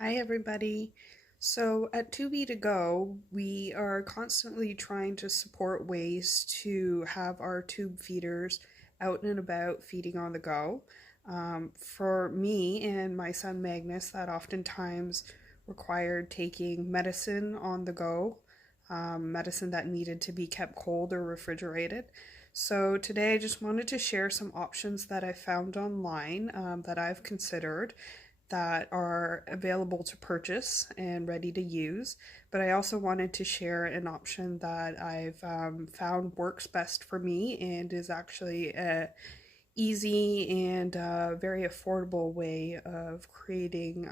Hi, everybody. So at Tubie2go, we are constantly trying to support ways to have our tube feeders out and about feeding on the go. For me and my son Magnus, that oftentimes required taking medicine on the go, medicine that needed to be kept cold or refrigerated. So today I just wanted to share some options that I found online that I've considered that are available to purchase and ready to use. But I also wanted to share an option that I've found works best for me and is actually a easy and very affordable way of creating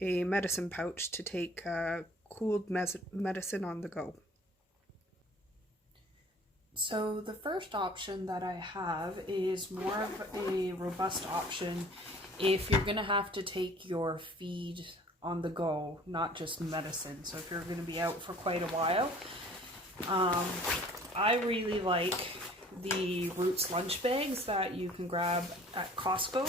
a medicine pouch to take cooled medicine on the go. So the first option that I have is more of a robust option if you're gonna have to take your feed on the go, not just medicine. So if you're gonna be out for quite a while, I really like the Roots lunch bags that you can grab at Costco.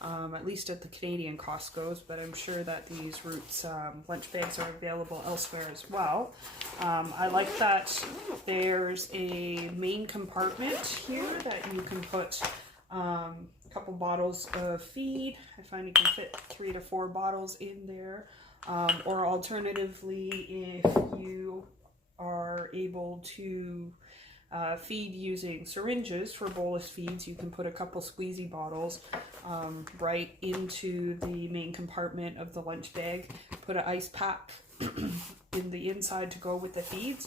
At least at the Canadian Costco's, but I'm sure that these Roots lunch bags are available elsewhere as well. I like that there's a main compartment here that you can put a couple bottles of feed. I find you can fit 3 to 4 bottles in there. Or alternatively, if you are able to feed using syringes for bolus feeds, you can put a couple squeezy bottles right into the main compartment of the lunch bag, put an ice pack in the inside to go with the feeds.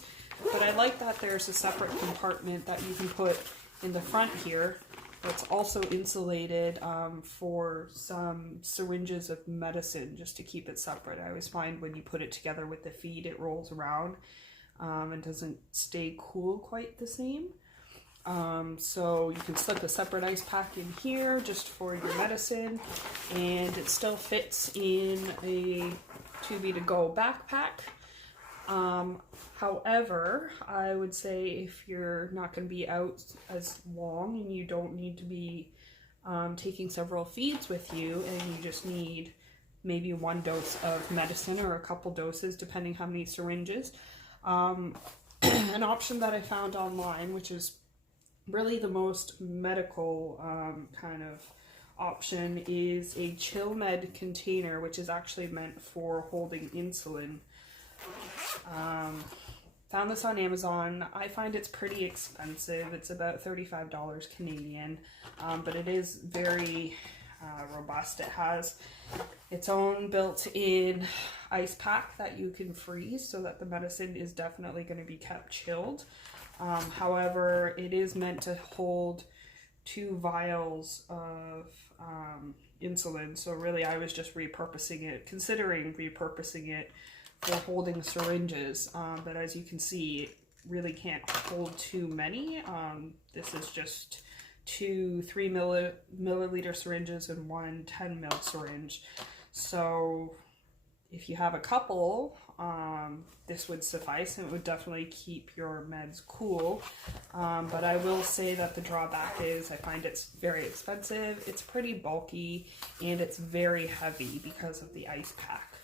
But I like that there's a separate compartment that you can put in the front here that's also insulated for some syringes of medicine, just to keep it separate. I always find when you put it together with the feed, it rolls around and doesn't stay cool quite the same. So you can slip a separate ice pack in here just for your medicine, and it still fits in a Tubie2go backpack. However, I would say if you're not going to be out as long and you don't need to be taking several feeds with you, and you just need maybe 1 dose of medicine or a couple doses depending how many syringes, an option that I found online, which is really the most medical kind of option, is a ChillMed container, which is actually meant for holding insulin. Found this on Amazon. I find it's pretty expensive. It's about $35 Canadian, but it is very robust. It has its own built-in ice pack that you can freeze so that the medicine is definitely going to be kept chilled. However, it is meant to hold 2 vials of insulin, so really I was just considering repurposing it for holding syringes, but as you can see, it really can't hold too many. This is just 2 3 milliliter syringes and 1 10 ml syringe. So if you have a couple, this would suffice, and it would definitely keep your meds cool. But I will say that the drawback is I find it's very expensive, it's pretty bulky, and it's very heavy because of the ice pack.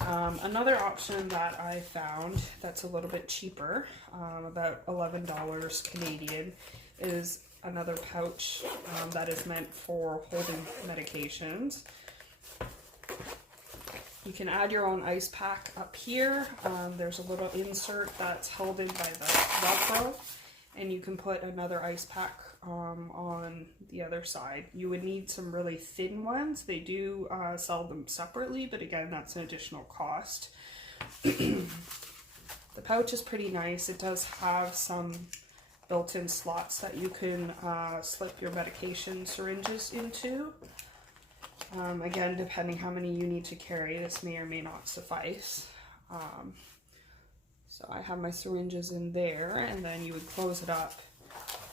Another option that I found that's a little bit cheaper, about $11 Canadian, is another pouch that is meant for holding medications. You can add your own ice pack up here. There's a little insert that's held in by the Velcro, and you can put another ice pack on the other side. You would need some really thin ones. They do sell them separately, but again, that's an additional cost. The pouch is pretty nice. It does have some built-in slots that you can slip your medication syringes into. Again, depending how many you need to carry, this may or may not suffice. So I have my syringes in there, and then you would close it up,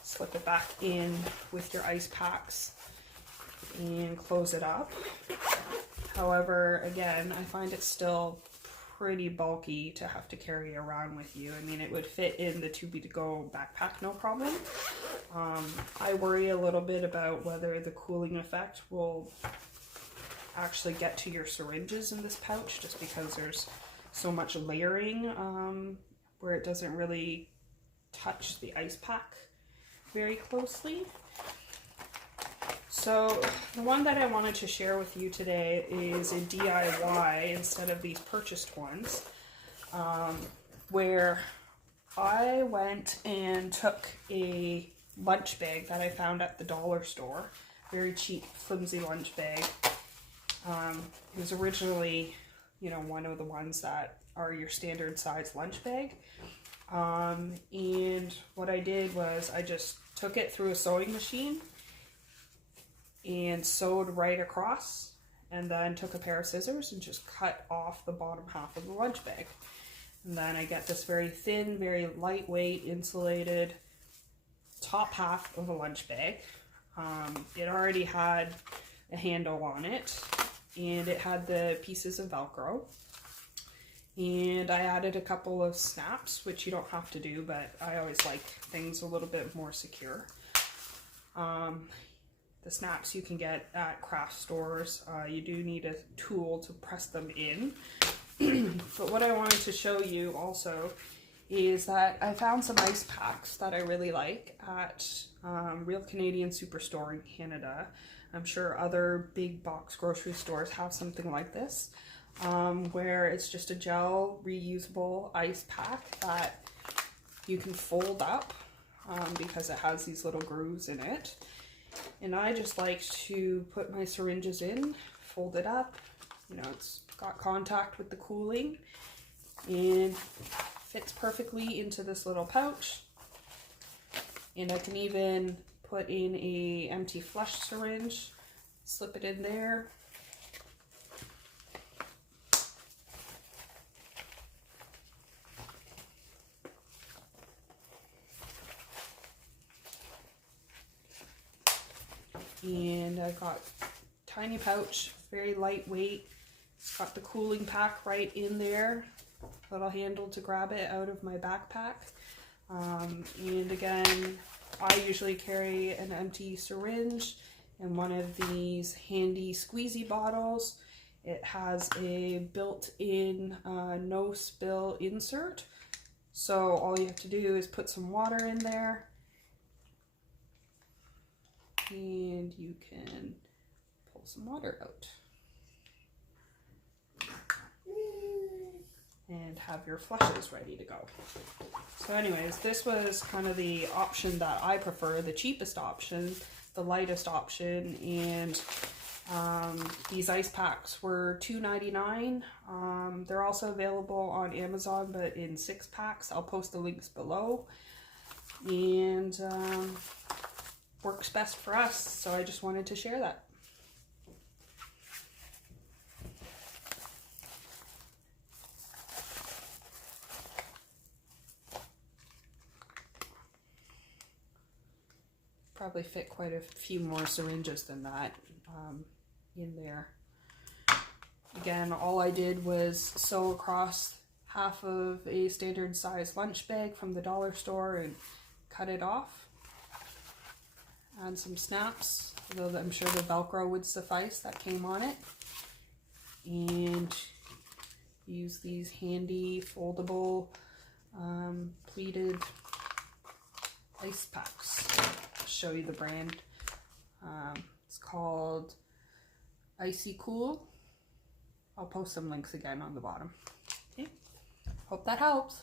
slip it back in with your ice packs, and close it up. However, again, I find it still pretty bulky to have to carry around with you. I mean, it would fit in the Tubie2go backpack, no problem. I worry a little bit about whether the cooling effect will actually get to your syringes in this pouch, just because there's so much layering where it doesn't really touch the ice pack very closely. So the one that I wanted to share with you today is a DIY instead of these purchased ones, where I went and took a lunch bag that I found at the dollar store, very cheap, flimsy lunch bag. It was originally, you know, one of the ones that are your standard size lunch bag. And what I did was I just took it through a sewing machine and sewed right across, and then took a pair of scissors and just cut off the bottom half of the lunch bag. And then I get this very thin, very lightweight, insulated top half of a lunch bag. It already had a handle on it, and it had the pieces of Velcro. And I added a couple of snaps, which you don't have to do, but I always like things a little bit more secure. The snaps you can get at craft stores. You do need a tool to press them in. But what I wanted to show you also is that I found some ice packs that I really like at Real Canadian Superstore in Canada. I'm sure other big box grocery stores have something like this, where it's just a gel reusable ice pack that you can fold up because it has these little grooves in it. And I just like to put my syringes in, fold it up, you know, it's got contact with the cooling, and fits perfectly into this little pouch. And I can even put in a empty flush syringe, slip it in there. And I've got tiny pouch, very lightweight. It's got the cooling pack right in there, little handle to grab it out of my backpack. And again, I usually carry an empty syringe and one of these handy squeezy bottles. It has a built-in no spill insert. So all you have to do is put some water in there, and you can pull some water out and have your flushes ready to go. So anyways, this was kind of the option that I prefer, the cheapest option, the lightest option, and these ice packs were $2.99. They're also available on Amazon, but in 6 packs. I'll post the links below. And works best for us, so I just wanted to share that. Probably fit quite a few more syringes than that in there. Again, all I did was sew across half of a standard size lunch bag from the dollar store and cut it off. Add some snaps, although I'm sure the Velcro would suffice that came on it. And use these handy foldable pleated ice packs. I'll show you the brand. It's called ICY COOL. I'll post some links again on the bottom. Okay. Hope that helps.